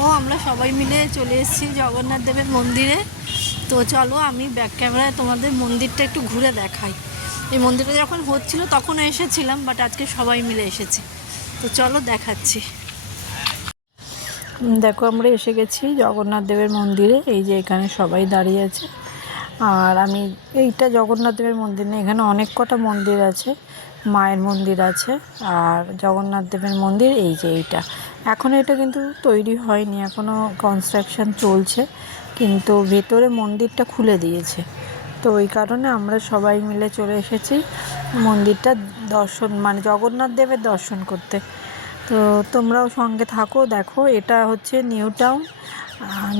দেখো আমরা সবাই মিলে চলে এসেছি জগন্নাথ দেবের মন্দিরে। তো চলো আমি ব্যাক ক্যামেরায় তোমাদের মন্দিরটা একটু ঘুরে দেখাই। এই মন্দিরটা যখন হচ্ছিল তখনও এসেছিলাম, বাট আজকে সবাই মিলে এসেছি। তো চলো দেখাচ্ছি। দেখো আমরা এসে গেছি জগন্নাথ দেবের মন্দিরে। এই যে এখানে সবাই দাঁড়িয়ে আছে। আর আমি এইটা জগন্নাথ দেবের মন্দির না, এখানে অনেক কটা মন্দির আছে। মায়ের মন্দির আছে আর জগন্নাথ দেবের মন্দির এই যে এইটা। এখনও এটা কিন্তু তৈরি হয়নি, এখনও কনস্ট্রাকশন চলছে, কিন্তু ভেতরে মন্দিরটা খুলে দিয়েছে। তো ওই কারণে আমরা সবাই মিলে চলে এসেছি মন্দিরটা দর্শন, মানে জগন্নাথ দেবের দর্শন করতে। তো তোমরাও সঙ্গে থাকো। দেখো এটা হচ্ছে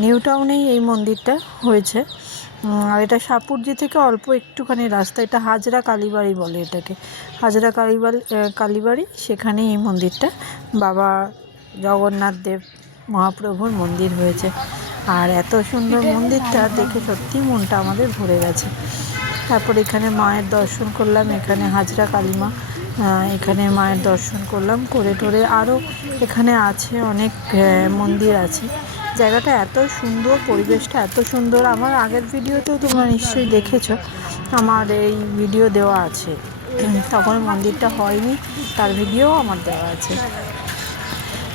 নিউ টাউনেই এই মন্দিরটা হয়েছে। আর এটা সাপুরজি থেকে অল্প একটুখানি রাস্তা। এটা হাজরা কালীবাড়ি বলে এটাকে, হাজরা কালীবাড়ি, সেখানেই এই মন্দিরটা বাবা জগন্নাথ দেব মহাপ্রভুর মন্দির হয়েছে। আর এত সুন্দর মন্দিরটা দেখে সত্যি মনটা আমাদের ভরে গেছে। তারপর এখানে মায়ের দর্শন করলাম, এখানে হাজরা কালীমা, এখানে মায়ের দর্শন করলাম করে টোরে। আরও এখানে আছে অনেক মন্দির আছে। জায়গাটা এত সুন্দর, পরিবেশটা এত সুন্দর। আমার আগের ভিডিওতেও তোমরা নিশ্চয়ই দেখেছো, আমার এই ভিডিও দেওয়া আছে। তখন মন্দিরটা হয়নি, তার ভিডিও আমার দেওয়া আছে।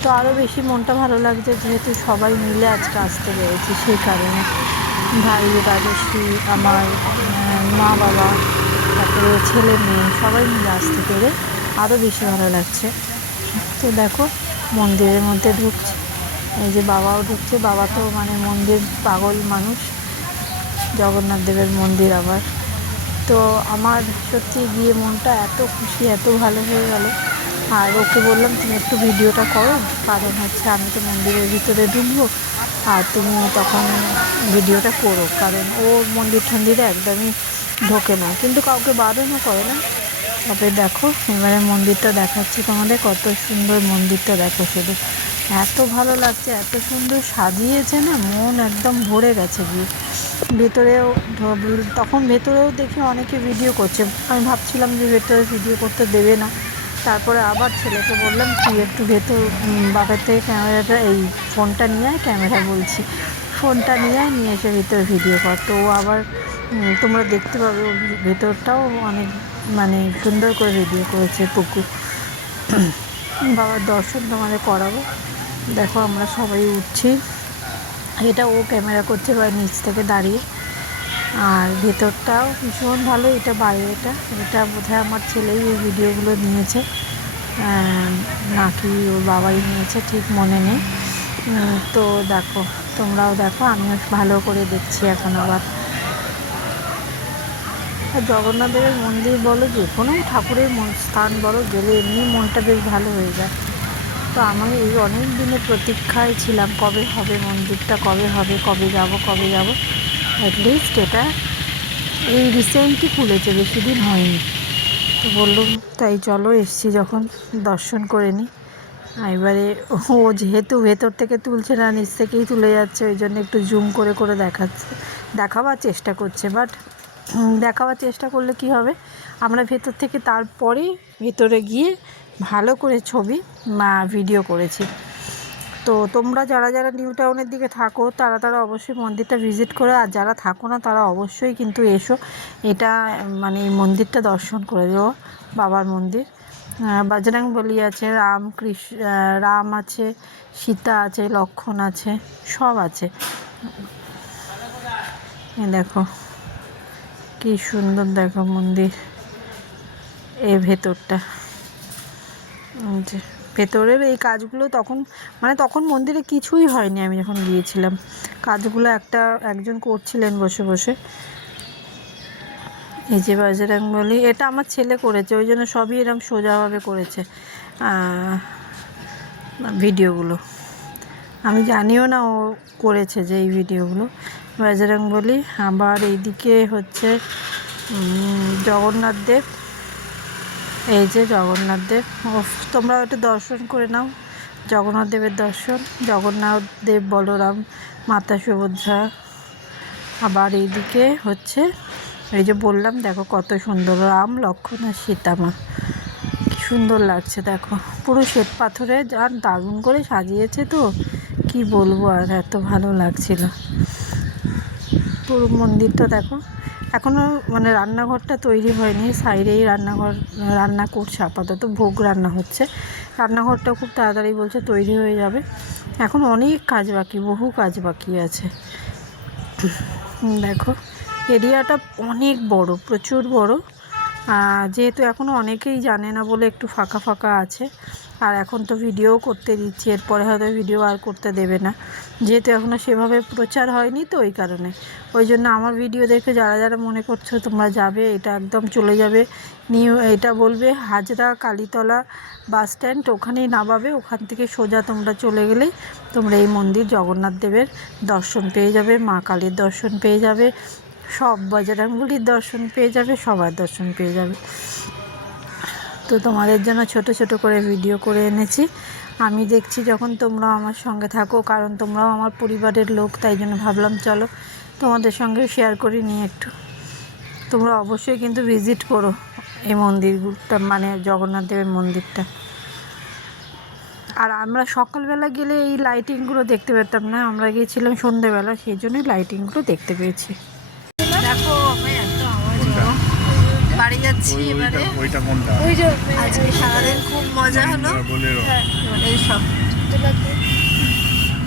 তো আরও বেশি মনটা ভালো লাগছে যেহেতু সবাই মিলে আজকে আসতে পেরেছি, সেই কারণে। ভাই, রাজশ্রী, আমার মা বাবা, তারপরে ছেলে মেয়ে সবাই মিলে আসতে পেরে আরও বেশি ভালো লাগছে। তো দেখো মন্দিরের মধ্যে ঢুকছে, এই যে বাবাও ঢুকছে। বাবা তো মানে মন্দির পাগল মানুষ, জগন্নাথ দেবের মন্দির আবার। তো আমার সত্যি গিয়ে মনটা এত খুশি, এত ভালো হয়ে গেল। আর ওকে বললাম তুমি একটু ভিডিওটা করো, কারণ হচ্ছে আমি তো মন্দিরের ভিতরে ঢুকবো, আর তুমি তখন ভিডিওটা করো, কারণ ও মন্দির টন্দিরে একদমই ঢোকে না, কিন্তু কাউকে বারণও করে না। তবে দেখো এবারে মন্দিরটা দেখাচ্ছি তোমাদের, কত সুন্দর মন্দিরটা দেখো শুধু। এত ভালো লাগছে, এত সুন্দর সাজিয়েছে না, মন একদম ভরে গেছে গিয়ে। ভেতরেও তখন ভেতরেও দেখি অনেকে ভিডিও করছে, আমি ভাবছিলাম যে ভেতরে ভিডিও করতে দেবে না। তারপরে আবার ছেলেকে বললাম তুই একটু ভেতর বাপের থেকে ক্যামেরাটা, এই ফোনটা নিয়ে আয়, ক্যামেরা বলছি, ফোনটা নিয়ে এসে ভেতরে ভিডিও কর। তো আবার তোমরা দেখতে পাবে ভেতরটাও অনেক মানে সুন্দর করে ভিডিও করেছে পুকুর। বাবার দর্শন তোমাদের করাবো। দেখো আমরা সবাই উঠছি, এটা ও ক্যামেরা করছে বা নিচ থেকে দাঁড়িয়ে। আর ভেতরটাও ভীষণ ভালো। এটা বাইরেটা, এটা বোধহয় আমার ছেলেই এই ভিডিওগুলো নিয়েছে, নাকি ওর বাবাই নিয়েছে ঠিক মনে নেই। তো দেখো তোমরাও দেখো, আমিও ভালো করে দেখছি এখন আবার। জগন্নাথ দেবের মন্দির বলো, যে কোনো ঠাকুরের স্থান বলো, গেলে এমনি মনটা বেশ ভালো হয়ে যায়। তো আমি এই অনেক দিনের প্রতীক্ষায় ছিলাম, কবে হবে মন্দিরটা, কবে হবে, কবে যাব। অ্যাটলিস্ট এটা এই রিসেন্টলি খুলেছে, বেশি দিন হয়নি। তো বললাম তাই চলো, এসছি যখন দর্শন করে নিই। এবারে ও যেহেতু ভেতর থেকে তুলছে না, নিচ থেকেই তুলে যাচ্ছে, ওই জন্য একটু জুম করে করে দেখাবার চেষ্টা করছে। বাট দেখাবার চেষ্টা করলে কি হবে, আমরা ভেতর থেকে তারপরেই ভেতরে গিয়ে ভালো করে ছবি ভিডিও করেছি। তো তোমরা যারা যারা নিউ টাউনের দিকে থাকো তারা অবশ্যই মন্দিরটা ভিজিট করে, আর যারা থাকো না তারা অবশ্যই কিন্তু এসো, এটা মানে এই মন্দিরটা দর্শন করে দেবো, বাবার মন্দির। বজরংবলী আছে, রাম আছে, সীতা আছে, লক্ষ্মণ আছে, সব আছে। দেখো কি সুন্দর, দেখো মন্দির এই ভেতরটা। ভেতরের এই কাজগুলো তখন মন্দিরে কিছুই হয়নি, আমি যখন গিয়েছিলাম কাজগুলো একজন করছিলেন বসে বসে। এই যে বজরংবলী, এটা আমার ছেলে করেছে, ওই জন্য সবই এরকম সোজাভাবে করেছে ভিডিওগুলো। আমি জানিও না ও করেছে যে এই ভিডিওগুলো। বজরংবলী। আবার এইদিকে হচ্ছে জগন্নাথ দেব, এই যে জগন্নাথ দেব, তোমরা একটু দর্শন করে নাও জগন্নাথ দেবের দর্শন। জগন্নাথ দেব, বলরাম, মাতা সুভদ্রা। আবার এইদিকে হচ্ছে এই যে বললাম, দেখো কত সুন্দর রাম, লক্ষ্মণ আর সীতা মা, কি সুন্দর লাগছে। দেখো পুরো শ্বেত পাথরে আর দারুণ করে সাজিয়েছে, তো কি বলবো আর, এত ভালো লাগছিল। পুরো মন্দিরটা দেখো। এখনও মানে রান্নাঘরটা তৈরি হয়নি, সাইডেই রান্না করছে, আপাতত ভোগ রান্না হচ্ছে। রান্নাঘরটা খুব তাড়াতাড়ি বলছে তৈরি হয়ে যাবে। এখন অনেক কাজ বাকি, বহু কাজ বাকি আছে। দেখো এরিয়াটা অনেক বড়, প্রচুর বড়। যেহেতু এখনও অনেকেই জানে না বলে একটু ফাঁকা ফাঁকা আছে। আর এখন তো ভিডিও করতে দিচ্ছি, এরপরে হয়তো ভিডিও আর করতে দেবে না, যেহেতু এখনও সেভাবে প্রচার হয়নি, তো ওই কারণে। ওই জন্য আমার ভিডিও দেখে যারা যারা মনে করছো তোমরা যাবে, এটা একদম চলে যাবে এটা বলবে হাজরা কালীতলা বাস স্ট্যান্ড, ওখানেই নামাবে। ওখান থেকে সোজা তোমরা চলে গেলেই তোমরা এই মন্দির জগন্নাথ দেবের দর্শন পেয়ে যাবে, মা কালীর দর্শন পেয়ে যাবে, সব বজরংবলীর দর্শন পেয়ে যাবে, সবার দর্শন পেয়ে যাবে। তো তোমাদের জন্য ছোট ছোট করে ভিডিও করে এনেছি। আমি দেখছি যখন তোমরা আমার সঙ্গে থাকো, কারণ তোমরাও আমার পরিবারের লোক, তাই জন্য ভাবলাম চলো তোমাদের সঙ্গে শেয়ার করি নিয়ে একটু। তোমরা অবশ্যই কিন্তু ভিজিট করো এই মন্দিরটা, মানে জগন্নাথ দেবের মন্দিরটা। আর আমরা সকালবেলা গেলে এই লাইটিংগুলো দেখতে পেতাম না, আমরা গিয়েছিলাম সন্ধেবেলা, সেই জন্যই লাইটিংগুলো দেখতে পেয়েছি। দেখো বাড়ি যাচ্ছি এবারে। আজকে সারাদিন খুব মজা হলো, এই সব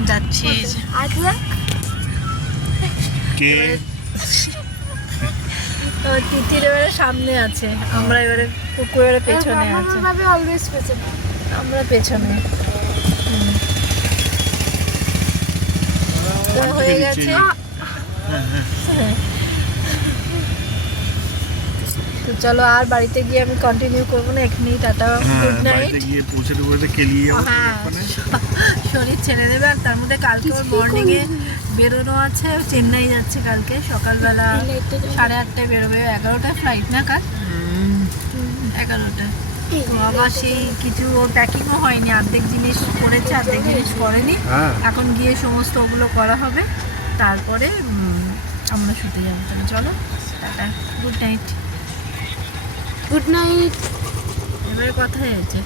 যাচ্ছি। তিতির এবারে সামনে আছে, আমরা এবারে পুকুরের পেছনে আছে, আমরা পেছনে। হয়ে গেছে। তো চলো, আর বাড়িতে গিয়ে আমি কন্টিনিউ করবো না, এখানেই টাটা, গুড নাইট। হ্যাঁ, শরীর ছেড়ে দেবে। আর তার মধ্যে কালকে ওর মর্নিংয়ে বেরোনো আছে, চেন্নাই যাচ্ছে কালকে সকালবেলা 8:30টায় বেরোবে, 11টায় ফ্লাইট না কাল, 11টায়। তো আবার সেই কিছু ওর প্যাকিংও হয়নি, অর্ধেক জিনিস করেছে অর্ধেক জিনিস করেনি। এখন গিয়ে সমস্ত ওগুলো করা হবে, তারপরে আমরা শুতে যাবো। তাহলে চলো tata, good night. Good night. এবারে কথা হয়েছে।